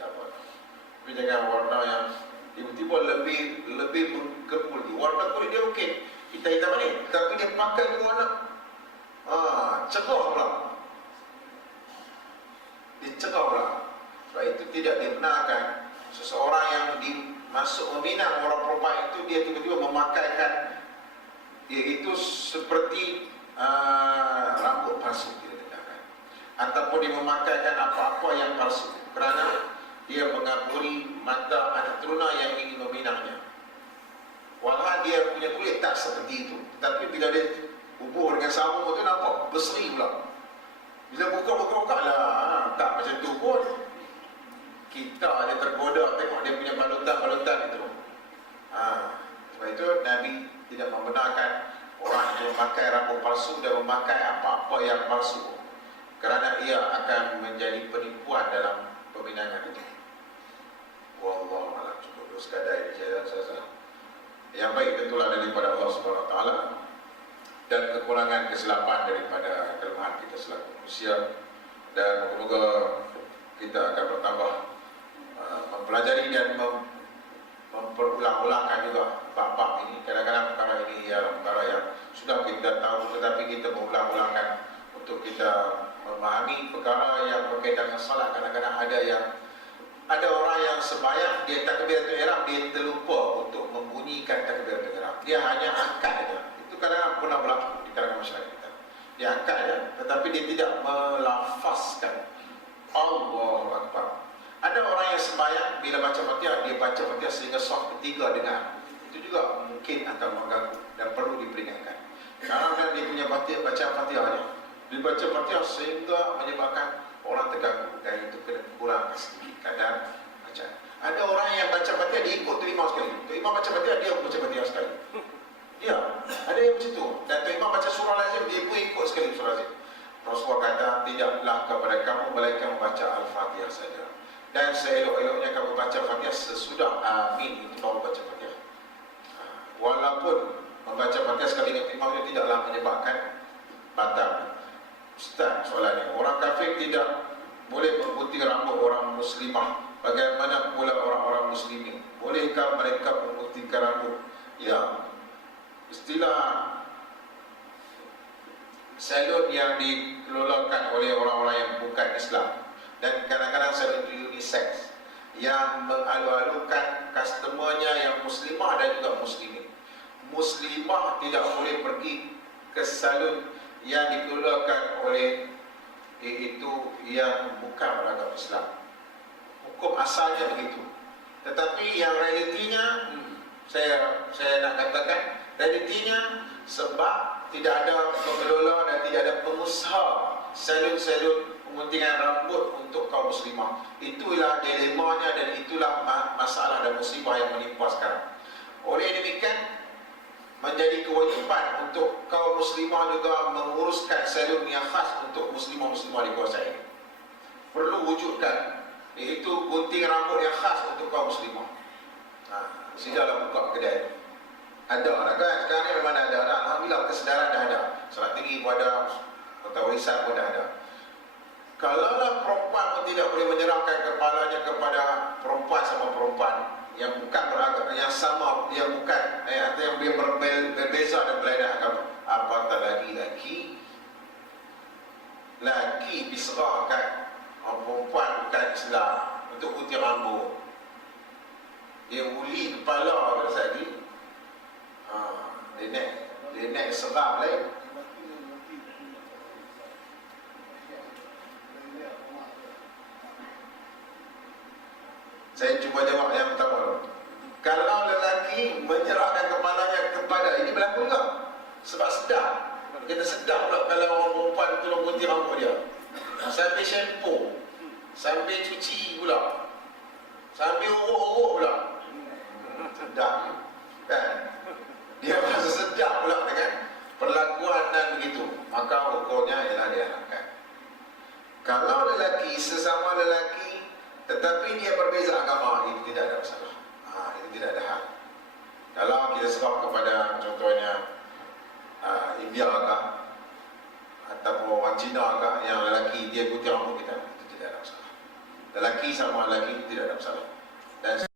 tak apa. Tapi jangan warna yang tiba-tiba lebih bergepul. Warna kulit dia okey, hitam-hitam ni, tapi dia pakai warna cerah pula. Dia cerah pula. Sebab itu tidak dibenarkan seseorang yang masuk meminang orang perempuan itu dia tiba-tiba memakaikan iaitu seperti rambut palsu, tidak dibenarkan. Ataupun dia memakaikan apa-apa yang palsu kerana dia mengaburi mata anak teruna yang ingin meminangnya. Walau dia punya kulit tak seperti itu, tapi bila dia bubuh dengan sabun tu nampak berseri pula. Bila buka lah, tak macam tu pun. Kita ada tergoda tengok dia punya balutan-balutan itu. Sebab itu Nabi tidak membenarkan orang yang memakai rambut palsu dan memakai apa-apa yang palsu, kerana ia akan menjadi penipuan dalam peminangan itu. Wallahu a'lam. Cukup dulu sekadar ini saya. Yang baik tentulah daripada Allah Subhanahu Wa Taala, dan kekurangan kesilapan daripada kelemahan kita selaku manusia. Dan semoga kita akan bertambah mempelajari dan memperulang-ulangkan juga bab-bab ini. Kadang-kadang perkara ini ialah perkara yang sudah kita tahu, tetapi kita mengulang-ulangkan untuk kita memahami perkara yang berkaitan dengan salat. Kadang-kadang ada orang yang sembahyang, dia takbiratul ihram, dia terlupa untuk membunyikan takbiratul ihram. Dia hanya angkat saja. Itu kadang-kadang pernah berlaku di kalangan masyarakat kita. Dia angkat saja, tetapi dia tidak melafazkan Allahu Akbar. Ada orang yang sembahyang, bila baca Fatihah, dia baca Fatihah sehingga saf ketiga dengar. Itu juga mungkin akan mengganggu dan perlu diperingatkan. Karena dia punya Fatihah, baca Fatihahnya, dia baca Fatihah sehingga menyebabkan orang terganggu, dan itu kena kurangkan sedikit kadar bacaan. Ada orang yang baca Fatihah, dia ikut Tok Imam sekali. Tok Imam baca Fatihah, dia baca Fatihah sekali. Ya, ada yang macam tu. Dan Tok Imam baca surah lazim, dia pun ikut sekali surah lazim. Rasulullah kata, tidaklah kepada kamu melainkan membaca Al-Fatihah saja. Dan seelok-eloknya kamu baca Fatihah sesudah amin, itu baru baca Fatihah. Walaupun membaca Fatihah sekali dengan imam itu tidaklah menyebabkan batal. Ustaz, soalannya, orang kafir tidak boleh memutih rambut orang muslimah, bagaimana pula orang-orang muslimin? Bolehkah mereka memutihkan rambut? Ya, istilah salon yang dikelolakan oleh orang-orang yang bukan Islam, dan kadang-kadang salon unisex yang mengalu-alukan customernya yang muslimah dan juga muslimin. Muslimah tidak boleh pergi ke salon yang dikelolakan oleh itu yang bukan beragama Islam. Hukum asalnya begitu. Tetapi yang realitinya, saya nak katakan realitinya, sebab tidak ada pengelola dan tidak ada pengusaha salon-salon pemuntingan rambut untuk kaum muslimah. Itulah dilemanya dan itulah masalah dan musibah yang menimpa sekarang. Oleh demikian, menjadi kewajipan untuk kaum muslimah juga menguruskan salon yang khas untuk muslimah-muslimah di kawasan ini. Perlu wujudkan, iaitu gunting rambut yang khas untuk kaum muslimah. Silalah buka kedai itu. Ada kan? Sekarang ni memang ada. Alhamdulillah, kesedaran dah ada. Salat tinggi pun ada, kota warisan pun dah ada. Kalaulah perempuan pun tidak boleh menyerahkan kepalanya kepada perempuan sama perempuan yang bukan beragama, yang sama, yang bukan, atau yang berbeza dan berbeza agama, apatah lagi laki diserahkan perempuan bukan Islam untuk gunting rambut. Dia uli kepala pada saat ini. Dia naik sebab lain. Saya cuba jawab yang pertama. Kalau lelaki menyerahkan kepalanya kepada, ini berlaku juga. Sebab sedap. Kita sedap pula kalau orang perempuan tolong gunting rambut dia. Sambil shampoo, sambil cuci pula, sambil urut-urut pula. Sedap kan? Dia rasa sedap pula dengan perlakuan dan begitu. Maka hukumnya ialah diharapkan. Kalau lelaki sesama lelaki tetapi dia berbeza agama, itu tidak ada masalah. Itu tidak ada hal. Kalau kita serah kepada contohnya India kah, ataupun orang Cina kah, yang lelaki dia gunting rambut kita, itu tidak ada masalah. lelaki sama lelaki tidak ada masalah. Dan